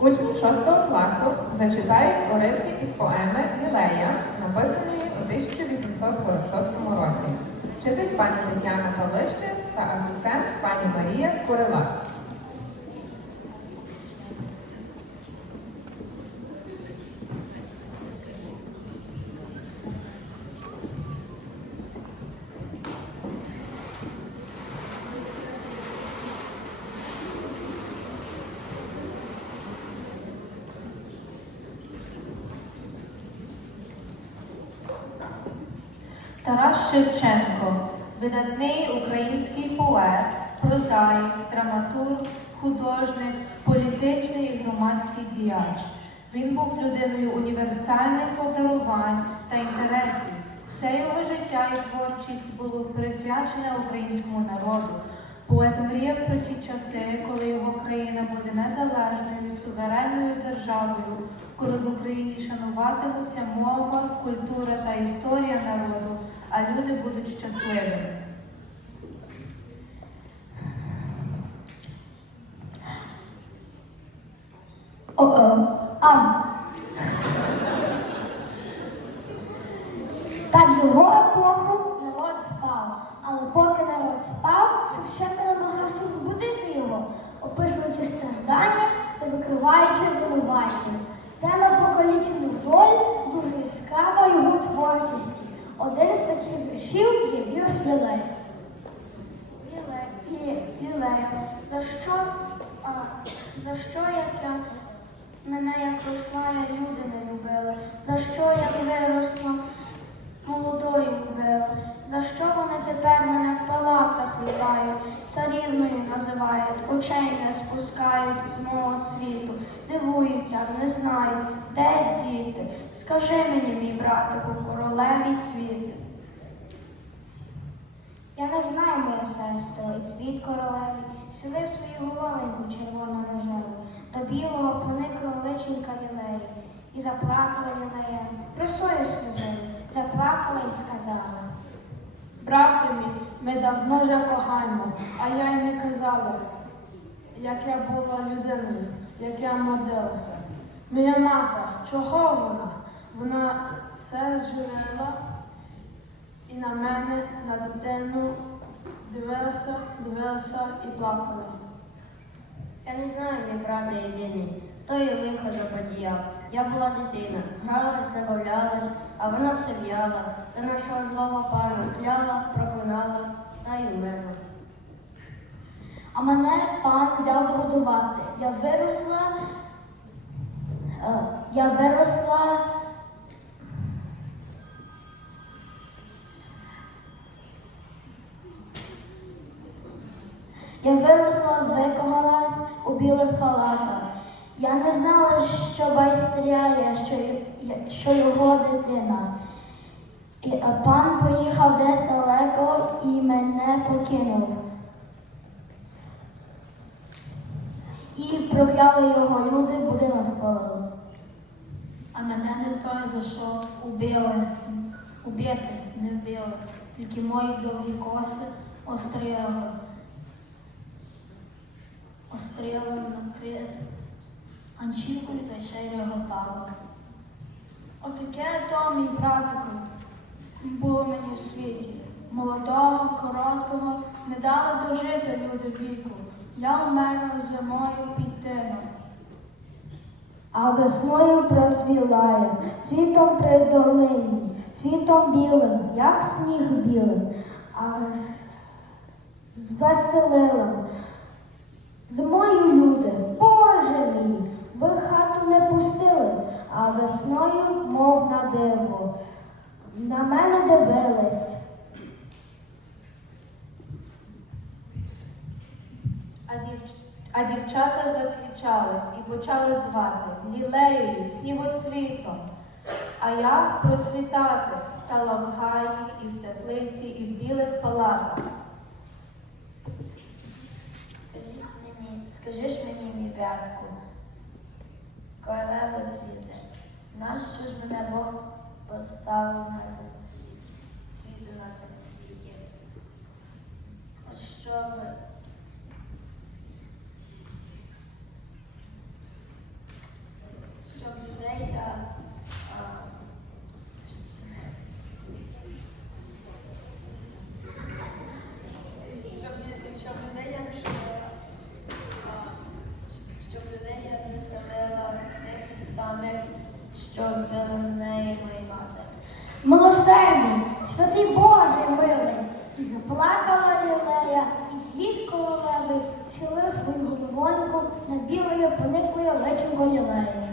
Учні 6 класу зачитають уривки із поеми Мілея, написаної у 1846 році. Вчитель пані Тетяна Павлище та асистент пані Марія Курилас. Тарас Шевченко, видатний український поет, прозаїк, драматург, художник, політичний і громадський діяч. Він був людиною універсальних подарувань та інтересів. Все його життя і творчість було присвячене українському народу. Поет мріяв про ті часи, коли його країна буде незалежною, суверенною державою, коли в Україні шануватимуться мова, культура та історія народу, а люди будуть щасливими. О, о, ам. Так його епоху народ спав. Але поки народ спав, Шевченко намагався збудити його, описуючи страждання та викриваючи винуватців. Вірш Лілей. Лі, за що, а, за що як я мене як росла, я люди не любила, за що як виросла, молодою вбила, за що вони тепер мене в палацах вітають, царівною називають, очей не спускають з мого світу, дивуються, не знають, де діти. Скажи мені, мій братику, королеві цвіти. Я не знаю, моя сестро, і цвіт королеві, в свою головеньку червоно рожеву, до білого поникла личинка лілеї, і заплакала лілея, просою сльозою, заплакала і сказала. Брате мій, ми давно вже кохаємо, а я й не казала, як я була людиною, як я modилася. Моя мати, чого вона? Вона все зженила і на мене, на дитину дивилася, дивилася і плакала. Я не знаю, мій брате єдиний, хто її лихо заподіяв. Я була дитина, гралась, забавлялась, а вона все в'яла, та нашого злого пана кляла, проклинала та й умерла. А мене пан взяв догодувати. Я виросла, е, я виросла. Я виросла, викогалась у білих палатах. Я не знала, що байстряє, що, що його дитина. І е, пан поїхав десь далеко і мене покинув. І прокляли його люди, будинок спалили. А мене не знаю за що убили. Убити не вбили. Тільки мої довгі коси остріли. Остріли накрили анчівкою та ще й реготали. Отаке то, мій братику, було мені в світі. Молодого, короткого, не дали дожити люди віку. Я вмерла зимою під тином. А весною процвіла світом при долині, світом білим, як сніг білим, а звеселила. Зимою люди, Боже мій, ви хату не пустили, а весною, мов на диво, на мене дивились. А, дівч... а дівчата закричались і почали звати лілеєю, снігоцвітом. А я процвітати стала в гаї, і в теплиці, і в білих палатах. Мені, ж мені, мій братку, королева цвіте, нащо ж мене Бог поставив на цьому світі, цвіти на цьому світі? саме, що на неї має мати. Милосердний, святий Боже милий, і заплакала лілея, і світ коло цілив свою головоньку на білою пониклою личинку лілеї.